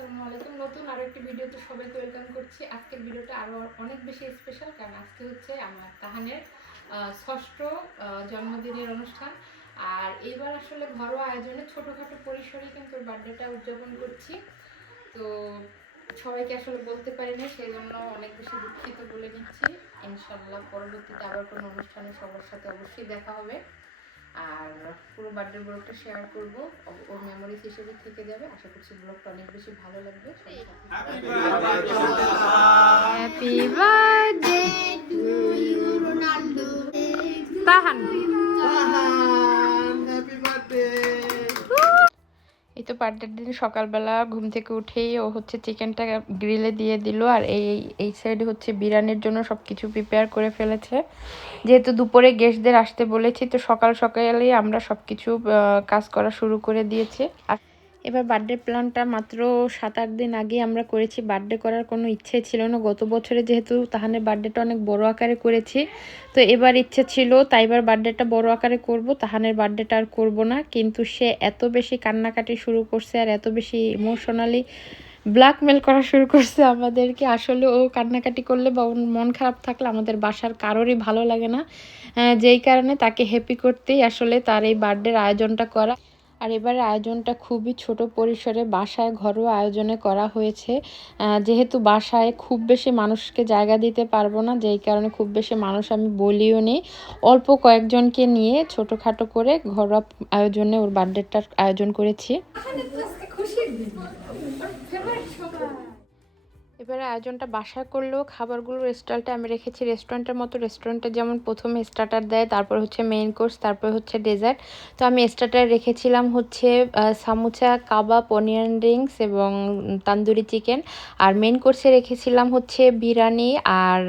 আসসালামু আলাইকুম। নতুন আরও একটি ভিডিওতে সবাইকে ওয়েলকাম করছি। আজকের ভিডিওটা আরও অনেক বেশি স্পেশাল কারণ আজকে হচ্ছে আমার তাহানের ষষ্ঠ জন্মদিনের অনুষ্ঠান। আর এইবার আসলে ঘরোয়া আয়োজনে ছোটোখাটো পরিসরে কিন্তু বার্থডেটা উদযাপন করছি। তো সবাইকে আসলে বলতে পারি না সেই জন্য অনেক বেশি দুঃখিত বলে নিচ্ছি ইনশাল্লাহ পরবর্তীতে আবার কোনো অনুষ্ঠানে সবার সাথে অবশ্যই দেখা হবে। আর পুরো বার্থডে ব্লগটা শেয়ার করব। ওর মেমোরিজ হিসেবে থেকে যাবে। আশা করছি ব্লগটা অনেক বেশি ভালো লাগবে। Happy birthday Tahan happy birthday এই তো বার্থডের দিন সকালবেলা ঘুম থেকে উঠেই ও হচ্ছে চিকেনটা গ্রিলে দিয়ে দিল আর এই এই সাইডে হচ্ছে বিরিয়ানির জন্য সব কিছু প্রিপেয়ার করে ফেলেছে। যেহেতু দুপুরে গেস্টদের আসতে বলেছি, তো সকাল সকালেই আমরা সব কিছু কাজ করা শুরু করে দিয়েছি। আর এবার বার্থডে প্ল্যানটা মাত্র সাত আট দিন আগে আমরা করেছি। বার্থডে করার কোনো ইচ্ছে ছিল না। গত বছরে যেহেতু তাহানের বার্থডেটা অনেক বড় আকারে করেছি, তো এবার ইচ্ছে ছিল, তাই এবার বার্থডেটা বড় আকারে করব। তাহানের বার্থডেটা আর করব না। কিন্তু সে এত বেশি কান্নাকাটি শুরু করছে আর এত বেশি ইমোশনালি ব্ল্যাকমেল করা শুরু করছে আমাদেরকে। আসলে ও কান্নাকাটি করলে বা মন খারাপ থাকলে আমাদের বাসার কারোরই ভালো লাগে না। যেই কারণে তাকে হ্যাপি করতেই আসলে তার এই বার্থডের আয়োজনটা করা। আর এবার আয়োজনটা খুবই ছোট পরিসরে বাসায় ঘরোয়া আয়োজনে করা হয়েছে। যেহেতু বাসায় খুব বেশি মানুষকে জায়গা দিতে পারব না, যেই কারণে খুব বেশি মানুষ আমি বলিও নেই। অল্প কয়েকজনকে নিয়ে ছোটোখাটো করে ঘরোয়া আয়োজনে ওর বার্থডেটার আয়োজন করেছি। এবারে আয়োজনটা বাসায় করলেও খাবারগুলো রেস্টুরেন্টে আমি রেখেছি। রেস্টুরেন্টের মতো রেস্টুরেন্টে যেমন প্রথমে স্টার্টার দেয়, তারপর হচ্ছে মেইন কোর্স তারপর হচ্ছে ডেজার্ট তো আমি স্টার্টার রেখেছিলাম হচ্ছে সামুচা, কাবাব অনিয়ন রিংস এবং তান্দুরি চিকেন আর মেইন কোর্সে রেখেছিলাম হচ্ছে বিরিয়ানি আর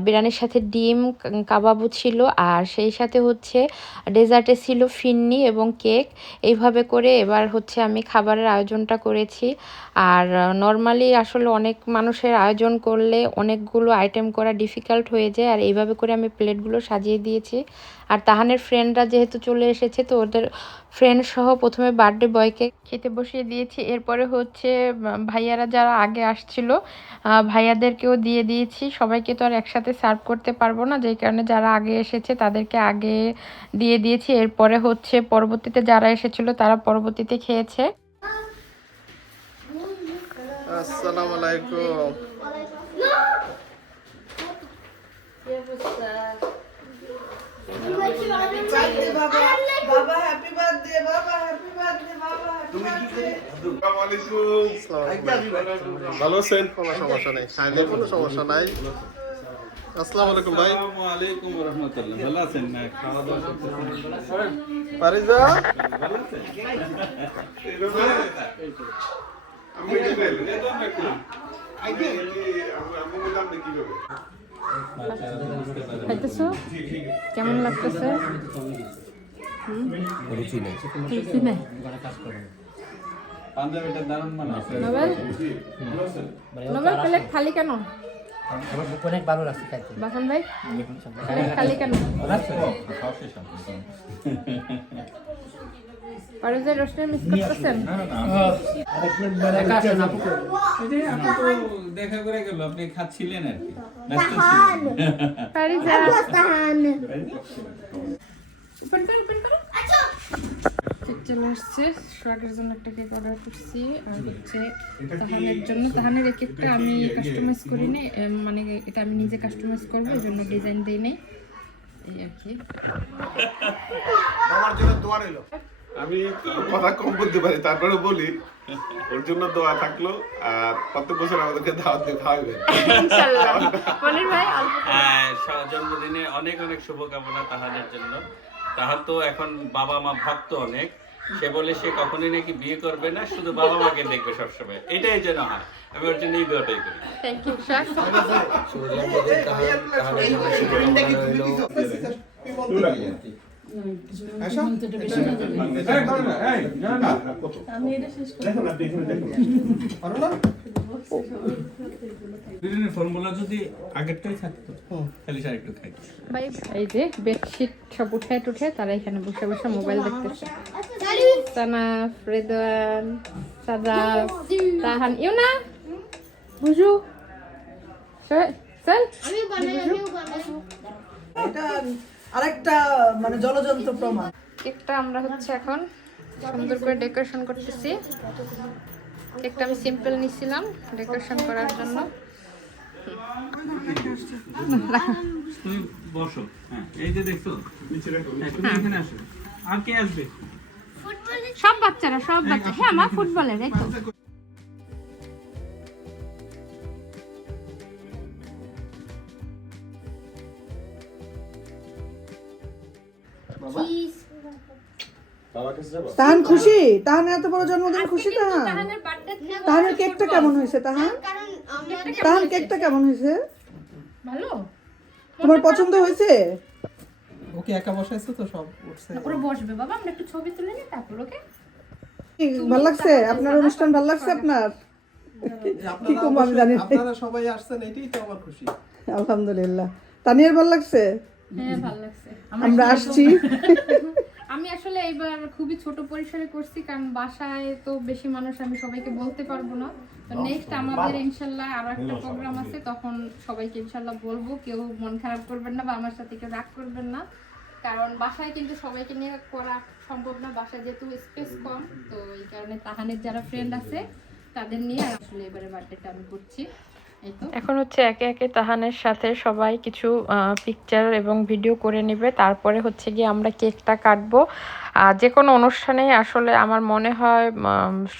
বিরিয়ানির সাথে ডিম, কা- কাবাবও ছিল আর সেই সাথে হচ্ছে ডেজার্টে ছিল ফিন্নি এবং কেক। এইভাবে করে এবার হচ্ছে আমি খাবারের আয়োজনটা করেছি। আর নর্মালি আসলে অনেক মানুষের আয়োজন করলে অনেকগুলো আইটেম করা ডিফিকাল্ট হয়ে যায়। আর এইভাবে করে আমি প্লেটগুলো সাজিয়ে দিয়েছি। আর তাহানের ফ্রেন্ডরা যেহেতু চলে এসেছে, তো ওদের ফ্রেন্ড সহ প্রথমে বার্থডে বয়কে খেতে বসিয়ে দিয়েছি। এরপরে হচ্ছে ভাইয়ারা যারা আগে আসছিল ভাইয়াদেরকেও দিয়ে দিয়েছি। সবাইকে তো আর একসাথে সার্ভ করতে পারব না যেই কারণে যারা আগে এসেছে তাদেরকে আগে দিয়ে দিয়েছি। এরপরে হচ্ছে পরবর্তীতে যারা এসেছিল তারা পরবর্তীতে খেয়েছে। আসসালামু আলাইকুম। বাবা হ্যাপি বার্থডে বাবা হ্যাপি বার্থডে বাবা ভালো আছেন? কোনো সমস্যা নেই। খাইলে কোনো সমস্যা নাই। আসসালামু আলাইকুম ভাই। আসসালামু আলাইকুম ওয়া রাহমাতুল্লাহ। ভালো আছেন না? খাওয়া দাওয়া করতেছেন? পারিজা ভালো আছেন? খাইতেছো? কেমন লাগতেছে? রুচি নেই। পাঞ্জাবিটা দারুণ মানাচ্ছে। নোবেল? নোবেল প্লেট খালি কেন? আমার অনেক ভালো লাগছে খাইতে। বাসন ভাই? খালি কেন। পারুজের মিস করতেছেন? দেখা করে গেল আপনি খাচ্ছিলেন আর কি। ব্যস্ত ওপেন করো ওপেন করো। কেক চলে আসছে। সোয়াগের জন্য একটা কেক অর্ডার করছি। আর হচ্ছে তাহানের জন্য তাহানের এই কেকটা আমি কাস্টমাইজ করি নি। মানে এটা আমি নিজে কাস্টমাইজ করব এই জন্য ডিজাইন দিই নাই। এই আর কি। আমি কথা কম বলতে পারি তারপরে বলি। ওর জন্য দোয়া থাকল আর প্রত্যেক বছর আমাদেরকে দাওয়াত দিয়ে খাওয়াবে। ইনশাআল্লাহ মনির ভাই অল্প হ্যাঁ, জন্মদিনে অনেক অনেক শুভকামনা তাহাদের জন্য। তাহার তো এখন বাবা মা ভক্ত অনেক। সে বলে সে কখনোই নাকি বিয়ে করবে না শুধু বাবা মাকে দেখবে সবসময়। এটাই যেন হয়। আমি ওর জন্য এই দোয়াটাই করি। থ্যাংক ইউ স্যার এই যে বেডশিট সব উঠে টুঠে তারা এখানে বসে বসে মোবাইল দেখতেছে। সানাফ রেদওয়ান সাদাফ তাহান ইউ না বুঝু চল এটা আরেকটা মানে জলযন্ত্র প্রমাণ। কেকটা আমরা হচ্ছে এখন সুন্দর করে ডেকোরেশন করতেছি। কেকটা আমি সিম্পল নিছিলাম ডেকোরেশন করার জন্য। তুমি বসো। হ্যাঁ এই যে দেখছ হ্যাঁ, তুমি এখানে আসো। আর কে আসবে? সব বাচ্চারা সব বাচ্চা। হ্যাঁ আমার ফুটবলের এই তো। তাহান খুশি? তাহানের এত বড় জন্মদিন খুশি তাহান? তাহানের তাহানের কেকটা কেমন হয়েছে তাহান? তাহান কেকটা কেমন হয়েছে? ভালো। তোমার পছন্দ হয়েছে? ওকে একা বসাইছো তো সব উঠছে। ওরা বসবে বাবা আমরা একটু ছবি তুলে নিই তারপর ওকে ভালো লাগছে? আপনার অনুষ্ঠান ভালো লাগছে আপনার? কি কম আমি জানি আপনারা সবাই আসছেন এটাই তো আমার খুশি। আলহামদুলিল্লাহ। তানিয়ার ভালো লাগছে? হ্যাঁ ভালো লাগছে। আমরা আসছি। আমি আসলে এবার খুবই ছোট পরিসরে করছি কারণ বাসায় তো বেশি মানুষ আমি সবাইকে বলতে পারব না। তো নেক্সট আমাদের ইনশাল্লাহ আরও একটা প্রোগ্রাম আছে তখন সবাইকে ইনশাল্লাহ বলব কেউ মন খারাপ করবেন না বা আমার সাথে কেউ রাগ করবেন না। কারণ বাসায় কিন্তু সবাইকে নিয়ে করা সম্ভব না। বাসায় যেহেতু স্পেস কম, তো এই কারণে তাহানের যারা ফ্রেন্ড আছে, তাদের নিয়ে আসলে এবারে বার্থডেটা আমি করছি। এখন হচ্ছে একে একে তাহানের সাথে সবাই কিছু পিকচার এবং ভিডিও করে নেবে। তারপরে হচ্ছে গিয়ে আমরা কেকটা কাটবো। আর যে কোনো অনুষ্ঠানে আসলে আমার মনে হয়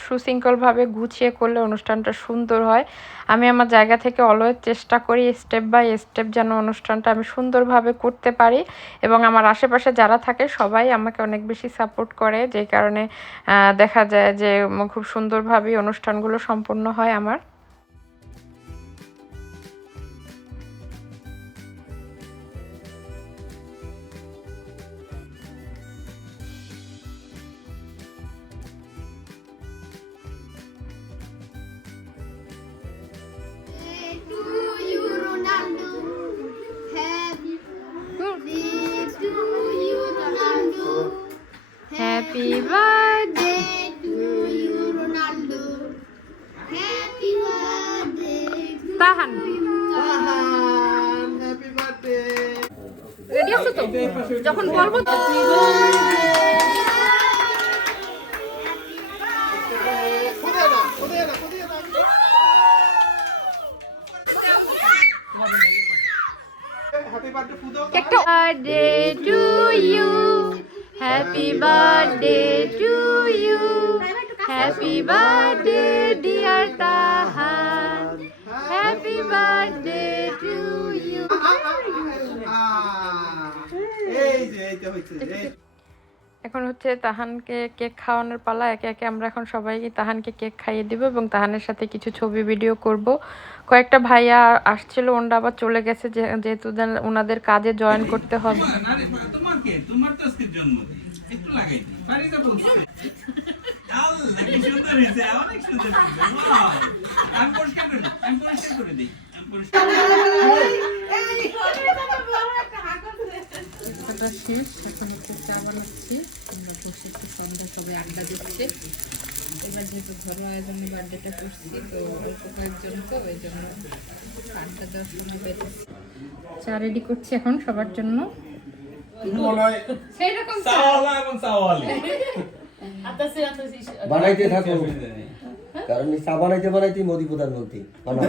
সুশৃঙ্খলভাবে গুছিয়ে করলে অনুষ্ঠানটা সুন্দর হয়। আমি আমার জায়গা থেকে অলওয়েজ চেষ্টা করি স্টেপ বাই স্টেপ যেন অনুষ্ঠানটা আমি সুন্দরভাবে করতে পারি। এবং আমার আশেপাশে যারা থাকে, সবাই আমাকে অনেক বেশি সাপোর্ট করে। যে কারণে দেখা যায় যে খুব সুন্দরভাবেই অনুষ্ঠানগুলো সম্পন্ন হয় আমার। বার্থডে রেডি আছো তো? যখন বলব তো একটা birthday to you happy birthday to you happy birthday dear Tahan happy birthday to you এই যে এইটা হইছে এখন হচ্ছে তাহানকে কেক খাওয়ানোর পালা। একে একে আমরা এখন সবাই তাহানকে কেক খাইয়ে দিব এবং তাহানের সাথে কিছু ছবি ভিডিও করব। কয়েকটা ভাইয়া আসছিল ওনরা আবার চলে গেছে যে- যেহেতু ওনাদের কাজে জয়েন করতে হবে। অনেক সুন্দর! আমি পরিষ্কার করে দিই আমি পরিষ্কার করে দিই আমি পরিষ্কার খাওয়াটা শেষ এখন হচ্ছে চা বানাচ্ছি। আমরা বসে একটু সন্ধ্যা সবাই আড্ডা দিচ্ছে। এবার যেহেতু ঘরোয়া আয়োজনে বার্থডেটা করছি তো অল্প কয়েকজন তো ওই জন্য আড্ডা দেওয়ার সময় পেতেছি চা রেডি করছি এখন সবার জন্য। বানাইতে থাকো। কারণ এই চা বানাইতে বানাইতে মোদি প্রধানমন্ত্রী বানাও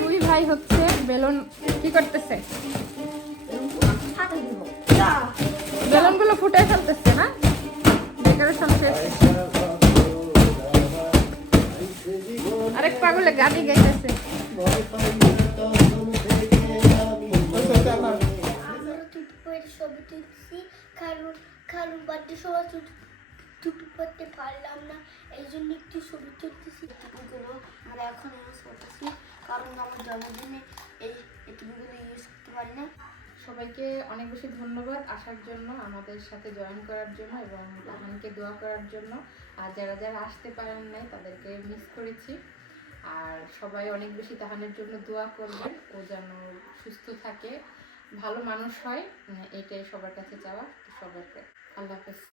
দুই ভাই হচ্ছে বেলুন কি করতেছে? বেলুনগুলো ফুটে ফেলতেছে না? ডেকোরেশন শেষ। আরেক পাগলে গাড়ি গাইতেছে। ছবি তুলছি কারণ কারণ বার্থডে সবাই টুপি পরতে পারলাম না, এই জন্য একটু ছবি তুলতেছি। টুপিগুলো আমরা এখন ইউজ করতেছি, কারণ আমার জন্মদিনে এই টুপিগুলো ইউজ করতে পারি না। সবাইকে অনেক বেশি ধন্যবাদ আসার জন্য, আমাদের সাথে জয়েন করার জন্য এবং তাহানকে দোয়া করার জন্য। আর যারা যারা আসতে পারেন নাই, তাদেরকে মিস করেছি। আর সবাই অনেক বেশি তাহানের জন্য দোয়া করবেন, ও যেন সুস্থ থাকে, ভালো মানুষ হয় এটাই সবার কাছে চাওয়া সবার আল্লাহ হাফেজ।